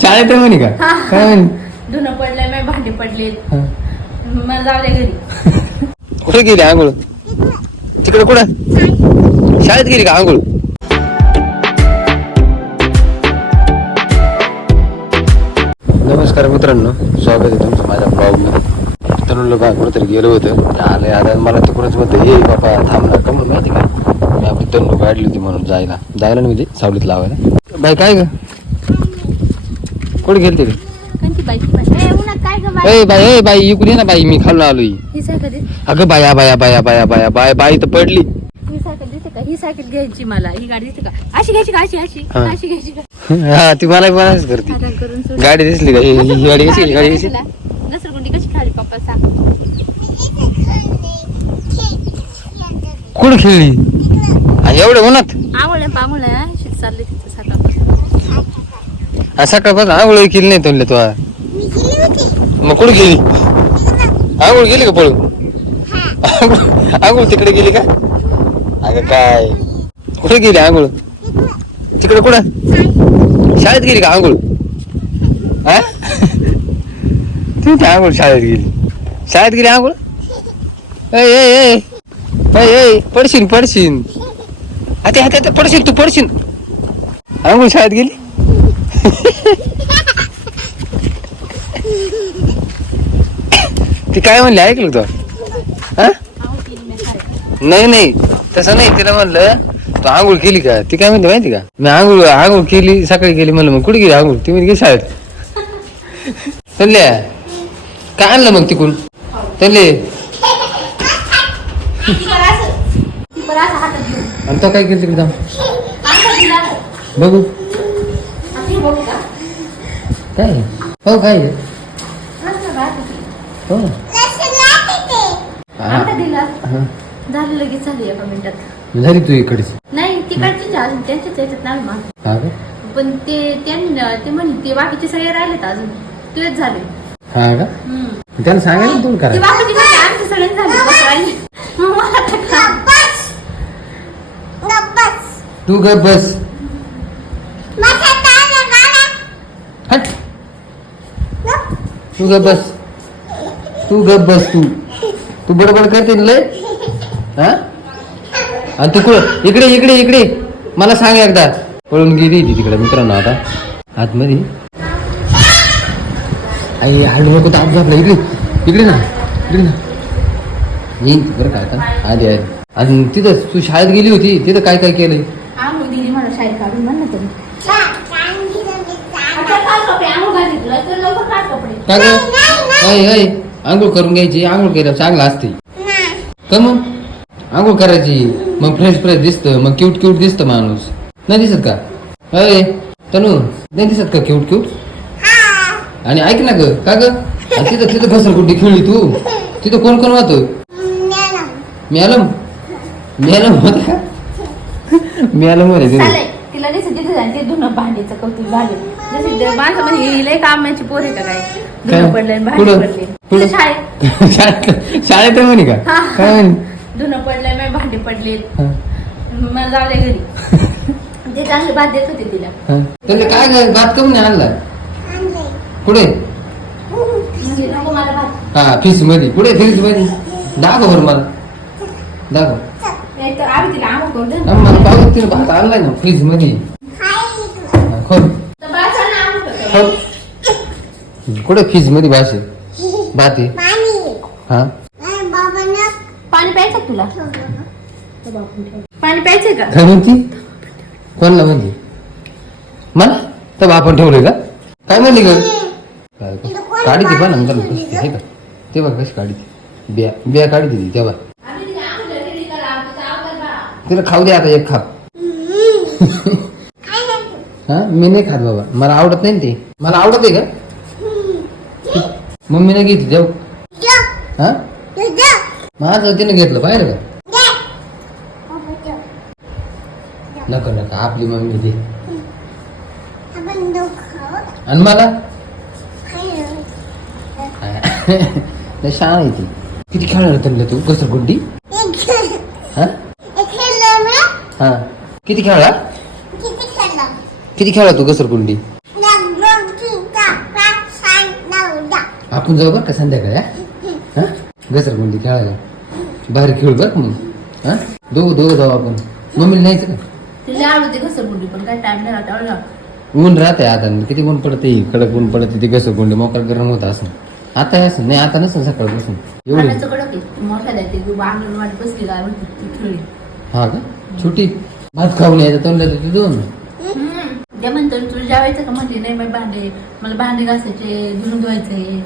शाळेत आहे म्हणे का? काय म्हणे? धुणं पडलंय मी भांडे पडले हा. मला जाऊ द्या घरी. कुठे गेली आंघोळ? तिकडे कुठं? शाळेत गेली का आंघोळ? नमस्कार मित्रांनो स्वागत आहे तुमचं माझ्या ब्लॉग तरुण बा कुठेतरी गेलो होतं. आले आता मला तिकडूनच म्हणतं ये बाबा थांब ना का म्हणून माहिती का? मी आपली तंडू काढली होती म्हणून जायला. जायला ना म्हणजे सावलीत लावायला. बाई काय ग? कुठे गेलते रे? ए बाई? ए बाई इकडे ये ना बाई मी खालून आलोय. ही अगं बाया बाया बाया बाया बाया बाय बाई तर पडली. ही सायकल दिसते का? ही सायकल घ्यायची मला. ही गाडी दिसते का? अशी घ्यायची का? अशी अशी? हा. अशी घ्यायची का? हा ती मला मलाच करते. आता करून सोड. गाडी दिसली का? ही ही गाडी कशी गाडी कशी नसरगुंडी कशी खाली पप्पा सांग. कुठं खेळली? आणि एवढं उन्हात? पामुळ्या शिट चालले तिथं सकाळपासून आंघोळ केली नाही तुला तू मग कुठं गेली? आंघोळ गेली का पळून? आंघोळ- तिकडे गेली का? अगं काय? कुठे गेली आंघोळ? तिकडे कुठं? शाळेत गेली का आंघोळ? हा? तू आंघोळ शाळेत गेली? शाळेत गेली आंघोळ? ए ए ए ए ए पडशील पडशील आता आता पडशील तू पडशील आंघोळ शाळेत गेली? ती काय म्हणली? ऐकलं तू? हा? नाही नाही. तसं नाही. तिला म्हणलं तू आंघोळ केली का? ती काय म्हणते माहिती का? मी आंघोळ आंघोळ केली सकाळी केली. म्हणलं मग कुठे गेली आंघोळ? ती म्हणजे शाळेत. चालल्या काय आणलं मग तिकून? चालले आणि तो काय केलं तिकडे बघू. काय? हो काय? हो. हा. झालं लगेच झाली एका मिनिटात. झाली तू इकडेच. नाही तिकडची अजून. त्यांच्याच याच्यात नाही हा का? पण ते त्यांनी ते म्हणे ते बाकीचे सगळे राहिलेत अजून. तुझेच झाले. हा का? हम्म. त्याला सांगायला ना तुम्ही ते करा बाकीचे आमचे सगळे झाले. बस राहिले. मग मला तर काय? तू ग बस. तू ग बस. तू ग बस तू. तू बडबड करते लय. हा? आणि तू इकडे इकडे इकडे. मला सांग एकदा. पळून गेली ती तिकडे मित्रांनो आता. आतमध्ये. आई हळू नको ताप झाला इकडे इकडे ना. इकडे ना. येईन बरं काय आता. आधी आहे आणि तिथं तू शाळेत गेली होती. तिथं काय काय केलंय? शाळेत काढून म्हण ना तरी आता काढ कपडे आंघोळ घातली तर लवकर काय ग? अय अय आंघोळ करून घ्यायची आंघोळ केलं चांगलं असते. का मग? आंघोळ करायची मग फ्रेश फ्रेश दिसतं मग क्यूट क्यूट दिसतं माणूस. नाही दिसत का? अय तनू नाही दिसत का क्यूट क्यूट आणि ऐक ना ग का ग? तिथं तिथं घसरगुड्डी खेळली तू. तिथं कोण कोण होत? मॅलम मॅलम होत का? मॅलम चाललंय तिला दिसत तिथे जाईल ते धुणं भांडीचं कौतुक झाले. जसे ते माणसं म्हणजे ही लय कामाची पोर आहे का काय? धुणं पडलंय आणि भांडी कुठं? पडले. कुठं? शाळेत. शाळेत शाळेत आहे म्हणे का? हा. काय म्हणे? धुणं पडलंय मी भांडी पडले हा, मला जाऊ द्या घरी. ते चांगले भात देत होते तिला. हा. त्याला काय ग भात कमी नाही आणला? पुढे म्हणजे नको मला भात. हा फ्रीजमध्ये. पुढे फ्रीजमध्ये? दाखव बरं मला. दाखव. मला पाहू तिने भात आणलाय ना फ्रीजमध्ये. कुठे फ्रीजमध्ये भात भात हा? पाणी प्यायचं तुला? पाणी का? काय म्हणती? कोणला मला? तर आपण ठेवलंय का? काय म्हणली ग? काढी ती पण अंतर हे का? ते बघ कशी काढी ती. बिया बिया काढी ती तेव्हा आम्ही तिला आंघोळ केली का लावतो तर आवडत बा. तिला खाऊ दे आता एक खा हा? मी नाही खात बाबा. मला आवडत नाही ना ते. मला आवडत आहे का? मम्मीने घेतली देव हा? माझं तिने घेतलं पाहिलं का? नको नका. आपली मम्मी दे. आणि मला? नाही शाळा येते किती खेळायला त्यांना तू? कसर गुड्डी हा? हा. किती खेळला? किती खेळला? तू घसरगुंडी? आपण जाऊ बरं का संध्याकाळी हा? हा? घसरगुंडी खेळायला. बाहेर खेळू बरं का मग? हा? दोघं दोघं जाऊ आपण. मम्मीला न्यायचं का? तिला आवडते कसं बोलली पण काय टाइम नाही राहत ऊन राहते आता किती ऊन पडते कडक ऊन पडते ते घसरगुंडी मोकळा गरम होत असं आता हे असं नाही आता नसेल सकाळपासून. एवढं. ते अंगणवाडी बसली काय म्हणते हा का? छोटी. भात खाऊन यायचं तोंडला तर दोन. ते म्हणतो तुला जेवायचं का? म्हणते नाही भांडे मला भांडे घासायचे धुणं धुवायचे.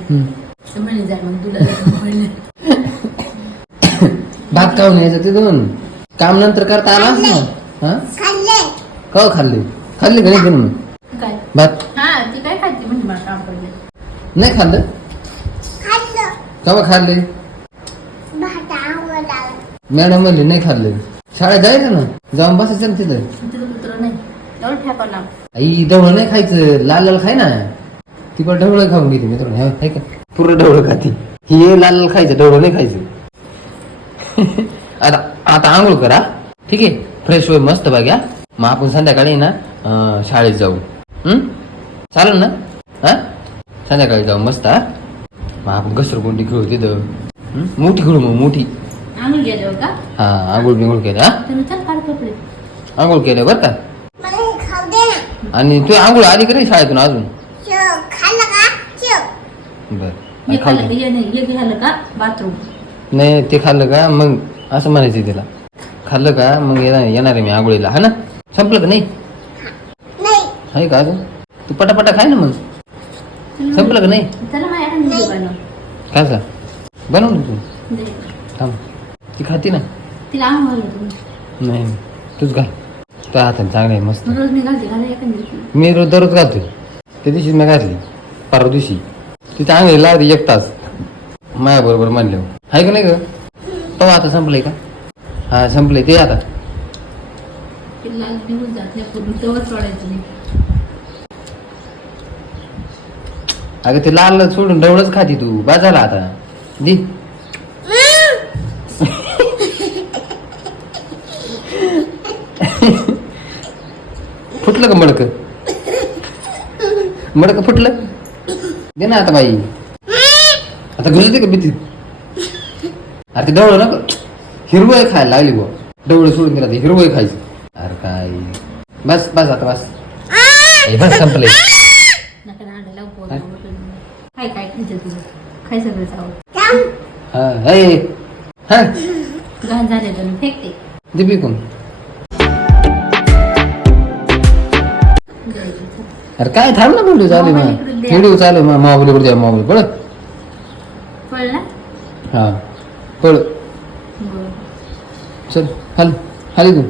तर म्हणे जा मग तुला म्हणले भात खाऊन यायचं ते दोन. काम नंतर करता आला ना हा? कवा खाल्ले? खाल्ले का नाही पण मग काय? भात. हा ती काय खाते म्हणजे मला काम पडले. नाही खाल्लं? कवा खाल्ले? मॅडम म्हणले नाही खाल्ले. शाळेत जायचं ना जाऊन बसायचं ना तिथं. तिथं कुत्र नाही. एवढं आई ढवळं नाही खायचं. लाल लाल खाय ना. ती पण ढवळं खाऊन घेते मित्रांनो. हे हाय का? पूर्ण ढवळं खाते. हे लाल लाल खायचं ढवळं नाही खायचं. आता आता आंघोळ करा. ठीक आहे? फ्रेश होय मस्त बघ्या. मग आपण संध्याकाळी ना अं, शाळेत जाऊ. हं? चालेल ना? हा? संध्याकाळी जाऊ मस्त हा. मग आपण घसरगुंडी खेळू तिथं. हं? मोठी खेळू मग मोठी. आम्ही गेलो का? हा आंघोळ बिंघोळ केलं हा? काढ कपडे. आंघोळ केलं बरं का? आणि तू आंघोळ आली का नाही शाळेतून अजून? बर हे खाऊ खाल्लं दे. का? हे नाही हे झालं का? बाथरूम. नाही ते खाल्लं का? मग असं म्हणायचं तिला. खाल्लं का? मग येणार येणार आहे मी आंघोळीला. हा ना? संपलं का नाही? आहे का अजून? तू पटापटा खाय ना मग. संपलं का नाही? चला माझ्याकडे व्हिडिओ बनव काय सा बनव ना तू. दे. थांब. ती खाती ना? तिला आंघोळ घालू तुम्ही नाही तूच घाल. त्या हाताने चांगलं आहे मस्त. रोज मी घालते रोज दररोज घालतोय. त्या दिवशी मी घातली परवा दिवशी. ती चांगली लावते एक तास. माया बरोबर म्हणले आहे का नाही ग? तो आता संपलंय का? हा संपलंय. ते आता. तिला निघून जात नाही पूर्ण तवर सोडायचं नाही. अगं ते लाल सोडून डवळच खाती तू. बाजाला आता. दे. फुटलं का मडक? मडक फुटलं? दे ना आता बाई. आता घुसते का भीती? अरे ते डवळं नको. हिरवळ खायला लागली बुवा. डवळं सोडून दिला ते हिरवळ खायचं. अरे काय? बस बस आता बस. ए, बस संपले नका पोरं काय? काय खायचं तुझं सगळं हा ए, हा? घाण झाले तर मी फेकते. दे पिकून अरे काय थांब ना व्हिडिओ चालू आहे. व्हिडिओ चालू आहे मोबाईल इकडे द्या मोबाईल पळ. कळलं ना. हा पळ. चल हाल हाली तू